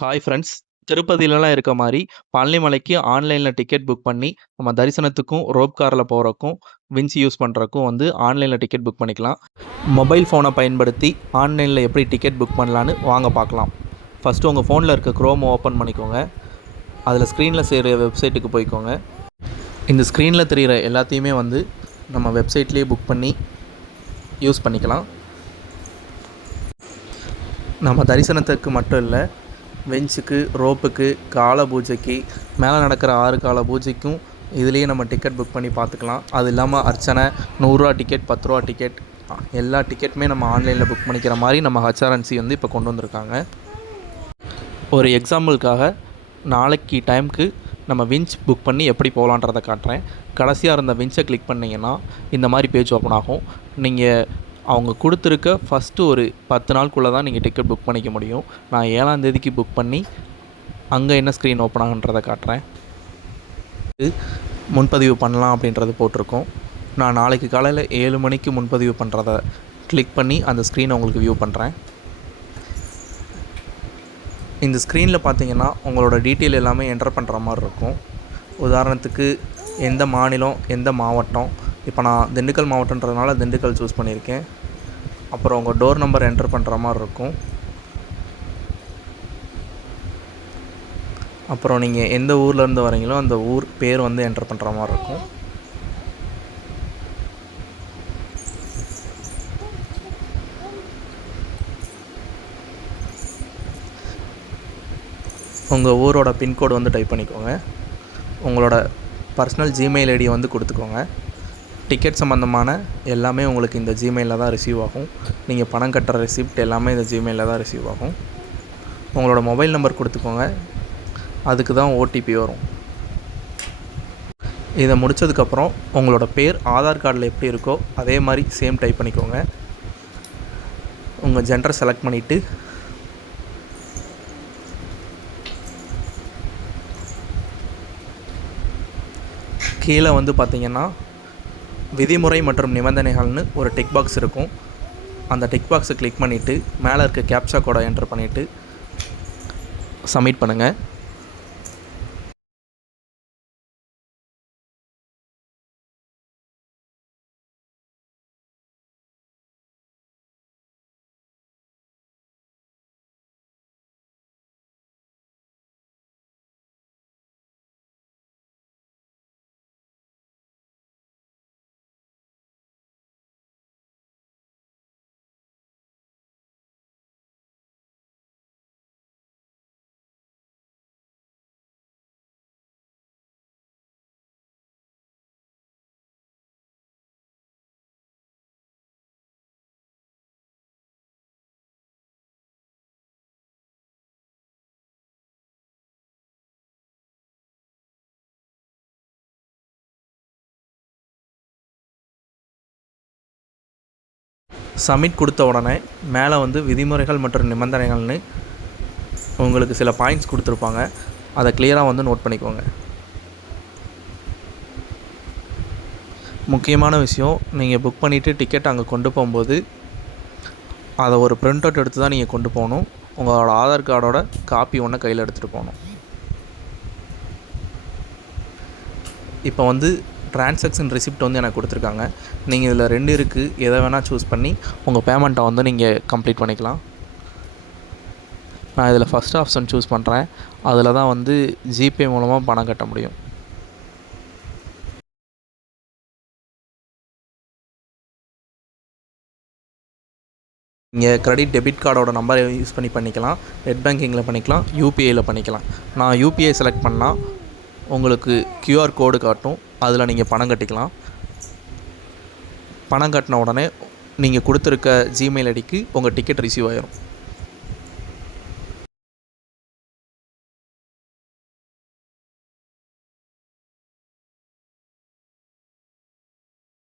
Hi friends. திருப்பதிலலாம் இருக்க மாரி, பழனி மலைக்கு ஆன்லைன்ல டிக்கெட் புக் பண்ணி, நம்ம தரிசனத்துக்கும், ரோப் கார்ல போறக்கும், வின்ச் யூஸ் பண்றக்கும் வந்து ஆன்லைன்ல டிக்கெட் புக் பண்ணிக்கலாம். மொபைல் ஃபோன பயன்படுத்தி ஆன்லைன்ல எப்படி டிக்கெட் புக் பண்ணலான்னு வாங்க பார்க்கலாம். ஃபஸ்ட்டு உங்கள் ஃபோனில் இருக்க குரோம் ஓப்பன் பண்ணிக்கோங்க. அதில் ஸ்க்ரீனில் தெரிகிற வெப்சைட்டுக்கு போய்க்கோங்க. இந்த ஸ்க்ரீனில் தெரிகிற எல்லாத்தையுமே வந்து நம்ம வெப்சைட்லேயே புக் பண்ணி யூஸ் பண்ணிக்கலாம். நம்ம தரிசனத்துக்கு மட்டும் இல்லை, வெஞ்சுக்கு, ரோப்புக்கு, கால பூஜைக்கு, மேலே நடக்கிற 6 கால பூஜைக்கும் இதுலேயே நம்ம டிக்கெட் புக் பண்ணி பார்த்துக்கலாம். அது இல்லாமல் அர்ச்சனை, ரூ. 100 டிக்கெட், ரூ. 10 டிக்கெட், எல்லா டிக்கெட்டுமே நம்ம ஆன்லைனில் புக் பண்ணிக்கிற மாதிரி நம்ம ஹச்ஆர்என்சி வந்து இப்போ கொண்டு வந்திருக்காங்க. ஒரு எக்ஸாம்பிளுக்காக நாளைக்கு டைமுக்கு நம்ம விஞ்ச் புக் பண்ணி எப்படி போகலான்றதை காட்டுறேன். கடைசியாக இருந்த விஞ்சை கிளிக் பண்ணிங்கன்னா இந்த மாதிரி பேஜ் ஓப்பன் ஆகும். நீங்கள் அவங்க கொடுத்துருக்க ஃபஸ்ட்டு ஒரு 10 நாளுக்குள்ளே தான் நீங்கள் டிக்கெட் புக் பண்ணிக்க முடியும். நான் 7ஆம் தேதிக்கு புக் பண்ணி அங்கே என்ன ஸ்க்ரீன் ஓப்பன் ஆகுன்றதை காட்டுறேன். முன்பதிவு பண்ணலாம் அப்படின்றது போட்டிருக்கோம். நான் நாளைக்கு காலையில் 7 மணிக்கு முன்பதிவு பண்ணுறத கிளிக் பண்ணி அந்த ஸ்க்ரீனை உங்களுக்கு வியூ பண்ணுறேன். இந்த ஸ்க்ரீனில் பார்த்தீங்கன்னா உங்களோட டீட்டெயில் எல்லாமே என்டர் பண்ணுற மாதிரி இருக்கும். உதாரணத்துக்கு எந்த மாநிலம், எந்த மாவட்டம். இப்போ நான் திண்டுக்கல் மாவட்டன்றதுனால திண்டுக்கல் சூஸ் பண்ணியிருக்கேன். அப்புறம் உங்கள் டோர் நம்பர் என்டர் பண்ணுற மாதிரி இருக்கும். அப்புறம் நீங்கள் எந்த ஊர்லேருந்து வரீங்களோ அந்த ஊர் பேர் வந்து என்டர் பண்ணுற மாதிரி இருக்கும். உங்கள் ஊரோட பின்கோடு வந்து டைப் பண்ணிக்கோங்க. உங்களோட பர்சனல் ஜிமெயில் ஐடியை வந்து கொடுத்துக்கோங்க. டிக்கெட் சம்மந்தமான எல்லாமே உங்களுக்கு இந்த ஜிமெயிலில் தான் ரிசீவ் ஆகும். நீங்கள் பணம் கட்டுற ரெசிப்ட் எல்லாமே இந்த ஜிமெயிலில் தான் ரிசீவ் ஆகும். உங்களோட மொபைல் நம்பர் கொடுத்துக்கோங்க. அதுக்கு தான் ஓடிபி வரும். இதை முடித்ததுக்கப்புறம் உங்களோட பேர் ஆதார் கார்டில் எப்படி இருக்கோ அதே மாதிரி சேம் டைப் பண்ணிக்கோங்க. உங்கள் ஜெண்டரை செலக்ட் பண்ணிவிட்டு கீழே வந்து பார்த்திங்கன்னா விதிமுறை மற்றும் நிபந்தனைகள்னு ஒரு டிக் பாக்ஸ் இருக்கும். அந்த டிக் பாக்ஸை கிளிக் பண்ணிவிட்டு மேலே இருக்க கேப்சா கோடை என்டர் பண்ணிவிட்டு சப்மிட் பண்ணுங்கள். சப்மிட் கொடுத்த உடனே மேலே வந்து விதிமுறைகள் மற்றும் நிபந்தனைகள்னு உங்களுக்கு சில பாயிண்ட்ஸ் கொடுத்துருப்பாங்க. அதை கிளியராக வந்து நோட் பண்ணிக்கோங்க. முக்கியமான விஷயம், நீங்கள் புக் பண்ணிவிட்டு டிக்கெட் அங்கே கொண்டு போகும்போது அதை ஒரு பிரிண்ட் அவுட் எடுத்து தான் நீங்கள் கொண்டு போகணும். உங்களோட ஆதார் கார்டோட காப்பி ஒன்று கையில் எடுத்துகிட்டு போகணும். இப்போ வந்து ட்ரான்சாக்ஷன் ரெசிப்ட் வந்து எனக்கு கொடுத்துருக்காங்க. நீங்கள் இதில் 2 இருக்குது, எதை வேணால் சூஸ் பண்ணி உங்கள் பேமெண்ட்டை வந்து நீங்கள் கம்ப்ளீட் பண்ணிக்கலாம். நான் இதில் ஃபஸ்ட் ஆப்ஷன் சூஸ் பண்ணுறேன். அதில் தான் வந்து ஜிபே மூலமாக பணம் கட்ட முடியும். நீங்கள் கிரெடிட் டெபிட் கார்டோட நம்பரை யூஸ் பண்ணிக்கலாம். நெட் பேங்கிங்கில் பண்ணிக்கலாம், யூபிஐயில் பண்ணிக்கலாம். நான் யூபிஐ செலக்ட் பண்ணால் உங்களுக்கு கியூஆர் கோடு காட்டும். அதில் நீங்கள் பணம் கட்டிக்கலாம். பணம் கட்டின உடனே நீங்கள் கொடுத்துருக்க ஜிமெயில் ஐடிக்கு உங்கள் டிக்கெட் ரிசீவ் ஆகிரும்.